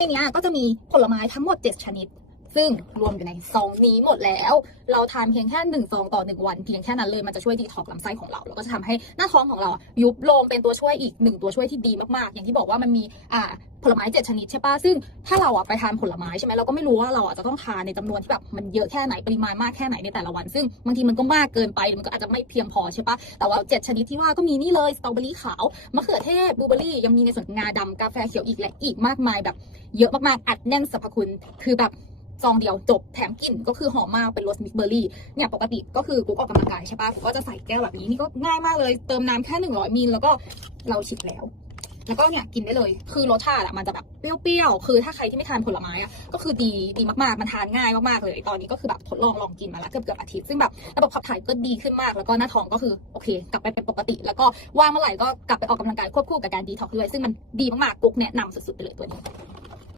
ในนี้ก็จะมีผลไม้ทั้งหมด 7 ชนิด ซึ่งรวมอยู่ในซองนี้หมดแล้ว เราทานเพียงแค่หนึ่งซองต่อหนึ่งวันเพียงแค่นั้นเลยมันจะช่วยดีท็อกซ์ลำไส้ของเราแล้วก็จะทำให้หน้าท้องของเรายุบลงเป็นตัวช่วยอีกหนึ่งตัวช่วยที่ดีมากๆ อย่างที่บอกว่ามันมีอ่าผลไม้เจ็ดชนิดใช่ปะซึ่งถ้าเราอะไปทานผลไม้ใช่ไหมเราก็ไม่รู้ว่าเราอะจะต้องทานในจำนวนที่แบบมันเยอะแค่ไหนปริมาณมากแค่ไหนในแต่ละวัน ซึ่งบางทีมันก็มากเกินไปมันก็อาจจะไม่เพียงพอใช่ปะแต่ว่าเจ็ดชนิดที่ว่าก็มีนี่เลยสตรอเบอรี่ขาวมะเขือเทศบลูเบอรี่ยังมีในส่วนงาดำกาแฟเขียวอีกและอีกมากมายแบบ เยอะมากๆอัดแน่นสรรพคุณคือแบบ ซองเดียวจบแถมกลิ่นก็คือหอมมากเป็นรสมิกเบอร์รี่เนี่ยปกติก็คือกูออกกำลังกายใช่ปะกูก็จะใส่แก้วแบบนี้นี่ก็ง่ายมากเลย เติมน้ำแค่หนึ่งร้อยมิลแล้วก็เราชิมแล้ว แล้วก็เนี่ยกินได้เลย คือรสชาติอะมันจะแบบเปรี้ยวๆคือถ้าใครที่ไม่ทานผลไม้อะก็คือดีดีมากๆมันทานง่ายมากๆเลย ตอนนี้ก็คือแบบทดลองลองกินมาแล้วเกือบเกือบอาทิตย์ซึ่งแบบระบบขับถ่ายก็ดีขึ้นมากแล้วก็หน้าท้องก็คือโอเค กลับไปเป็นปกติ แล้วก็ว่างเมื่อไหร่ก็กลับไปออกกำลังกายควบคู่กับการดีท็อกซ์ด้วยซึ่งมันดีมากๆกุ๊กแนะนำสุดๆไปเลยตัวนี้